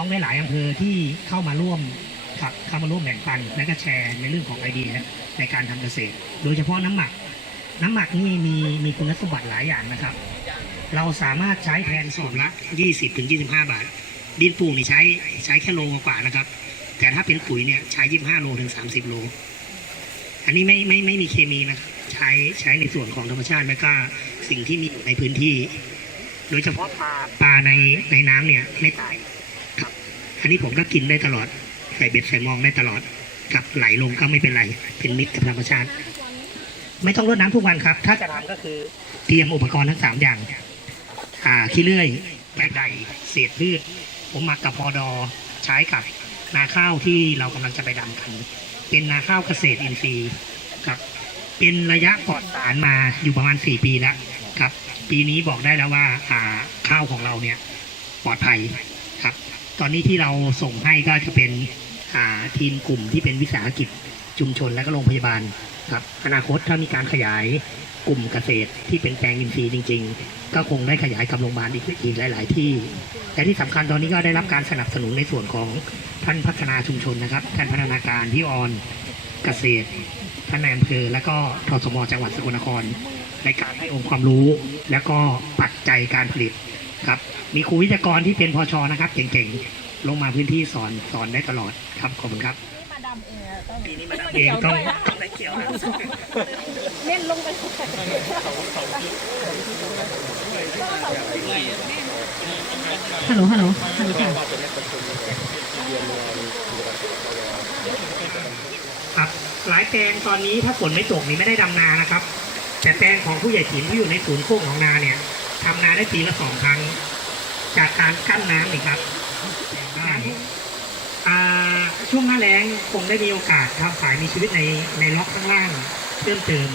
องหลายๆอำเภอที่เข้ามาร่วมขับเข้ามาร่วมแบ่งปันและก็แชร์ในเรื่องของไอเดียในการทำเกษตร โดยเฉพาะน้ำหมัก น้ำหมักนี่มีมีคุณสมบัติหลายอย่างนะครับ เราสามารถใช้แทนส่วนละ20ถึง25 บาท ดินปลูกนี่ใช้ใช้แค่โลกว่าๆนะครับ แต่ถ้าเป็นปุ๋ยเนี่ยใช้ 25 โลถึง 30 โล อันนี้ไม่ไม่ไม่มีเคมีนะครับใช้ใช้ในส่วนของธรรมชาติแล้วก็สิ่งที่มีอยู่ในพื้นที่ โดยเฉพาะปลาปลาในในน้ำเนี่ยไม่ตาย อันนี้ผมก็กินได้ตลอด ใส่เบ็ดใส่มองได้ตลอดกับไหลลงก็ไม่เป็นไร เป็นมิตรกับธรรมชาติ ไม่ต้องรดน้ำทุกวันครับ ถ้าจะทำก็คือเตรียมอุปกรณ์ทั้งสามอย่าง อ่าขี้เลื่อยแกะไก่เศษพืชผมหมักกับพอดอใช้กับนาข้าวที่เรากำลังจะไปดำกัน เป็นนาข้าวเกษตรอินทรีย์ครับ เป็นระยะปลอดสารมาอยู่ประมาณ4ปีแล้วครับ ปีนี้บอกได้แล้วว่าอ่าข้าวของเราเนี่ยปลอดภัยครับ ตอนนี้ที่เราส่งให้ก็จะเป็นทีมกลุ่มที่เป็นวิสาหกิจชุมชนและก็โรงพยาบาลครับอนาคตถ้ามีการขยายกลุ่มเกษตรที่เป็นแปลงอินทรีย์จริง ๆ ก็คงได้ขยายกับโรงพยาบาลอีกอีกหลาย ๆ ที่แต่ที่สำคัญตอนนี้ก็ได้รับการสนับสนุนในส่วนของท่านพัฒนาชุมชนนะครับท่านพัฒนาการที่ออนเกษตรท่านนายอำเภอและก็ทสมจังหวัดสกลนคร ในการให้องค์ความรู้ และก็ปัจจัยการผลิต ครับ มีครูวิทยากรที่เป็นพชนะครับเก่งๆ ลงมาพื้นที่สอนสอนได้ตลอดครับขอบคุณครับมาดำเองอะต้องปีนี้มาดำเองต้องต้องได้เกี่ยวนะเล่นลงไปฮัลโหลฮัลโหลฮัลโหลค่ะครับหลายแปลงตอนนี้ถ้าฝนไม่ตกนี่ไม่ได้ดำนานะครับ แต่แปลงของผู้ใหญ่ถิ่นที่อยู่ในศูนย์โค้งของนาเนี่ยทำนาได้ปีละสองครั้ง จากการกั้นน้ำนี่ครับได้ช่วงหน้าแล้งคงได้มีโอกาสทำสายมีชีวิตในในล็อกข้างล่างเพิ่มเติม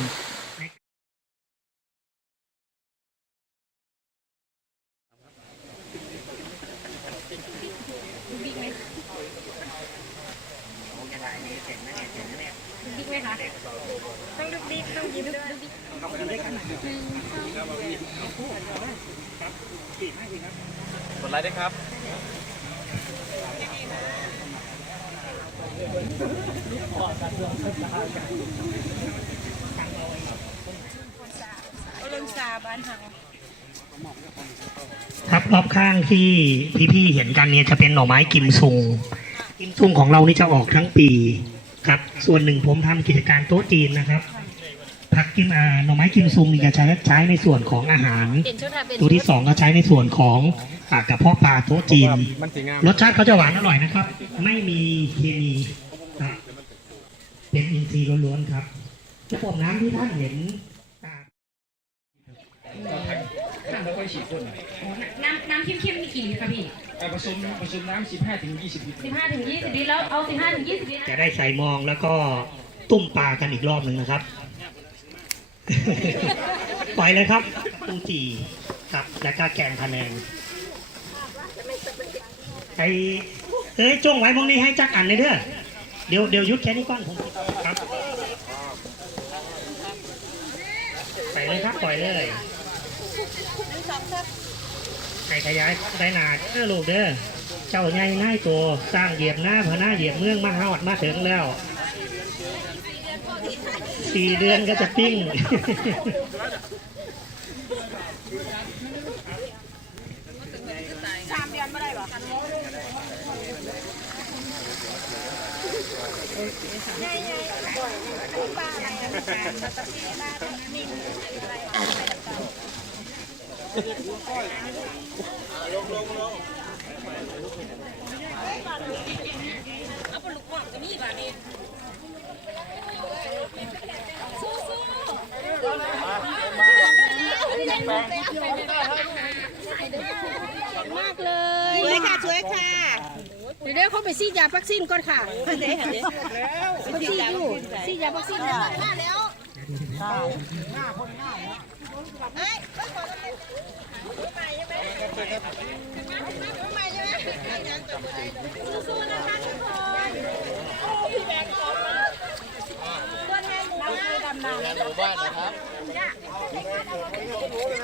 บิ๊กไหมคะต้องดุกดิกต้องยิ้มด้วย กดไลค์ด้วยครับลงซาบ้านเฮาครับรอบข้างที่พี่ๆเห็นกันเนี่ยจะเป็นหน่อไม้กิมซุง กิมซุงของเรานี่จะออกทั้งปีครับ ส่วนหนึ่งผมทำกิจการโต๊ะจีนนะครับ ผักกิมอาหน่อไม้กิมซุงนี่จะใช้ใช้ในส่วนของอาหารเปลี่ยนชุดค่ะเป็นตัวที่สองก็ใช้ในส่วนของอ่ากระเพาะปลาโต๊ะจีนมันสีงามรสชาติเขาจะหวานอร่อยนะครับ ไม่มีเคมีครับเป็นอินทรีย์ล้วนๆครับระบบน้ำที่ท่านเห็นอ่าไม่ค่อยฉีดพ่นน้ำน้ำเข้มๆมีกี่ลิตรคะพี่ผสมผสมน้ำ15ถึง20ลิตรสิบห้าถึงยี่สิบลิตรแล้วเอาสิบห้าถึงยี่สิบลิตรจะได้ใส่มองแล้วก็ตุ้มปลากันอีกรอบหนึ่งนะครับ ปล่อยเลยครับตุ้งจีครับแล้วก็แกงพะแนงไอเอ้ยจ้งไว้มองนี้ให้จักอันเลยเด้อเดี๋ยวเดี๋ยวยุดแค่นี้ก่อนผมครับใส่เลยครับปล่อยเลยไข่ขยายได้หนาเด้อลูกเด้อเจ้าใหญ่ง่ายตัวสร้างเหยียบหน้าพะหน้าเหยียบเมืองมาหอดมาถึงแล้ว สี่เดือนก็จะปิ้ง สามเดือนไม่ได้หรอลาอะไรอะปลาตะเพียนปลา มากเลยสวยค่ะสวยค่ะเดี๋ยวเดี๋ยวเขาไปซีดยาวัคซีนก่อนค่ะเดี๋ยวเดี๋ยวเขาซีดอยู่ซีดยาวัคซีนแล้วมาแล้วสู้ๆนะคะทุกคนโอ้พี่แบงค์ก่อนตัวแทนหมู่บ้านำนาญหมู่บ้านนะครับ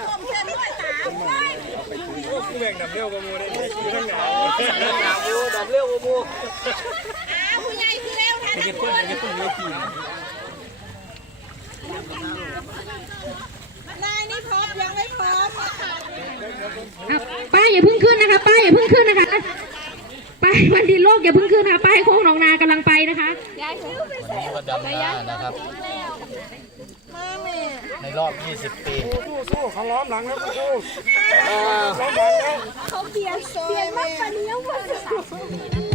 ต้มเส้นด้วยสามไว้ ผู้แบ่งดับเร็วกว่ามูได้อยู่ทั้งหนาดับเร็วดับเร็วโมอ้าผู้ใหญ่คือเร็วแท้ทุกคนจะต้งเลือกทีมนายนี่พร้อมยังไม่พร้อมป้าอย่าเพิ่งขึ้นนะคะ ป้าอย่าเพิ่งขึ้นนะคะป้ายวันดินโลกอย่าเพิ่งขึ้นนะคะป้ายโค้งหนองนากำลังไปนะคะนี้ว่าดำนานะครับ รอบ 20 ปีสู้สู้เขาล้อมหลังแล้วสู้ล้อมหลังแล้วเขาเปลี่ยนเปลี่ยนมากกว่านี้ว่ะ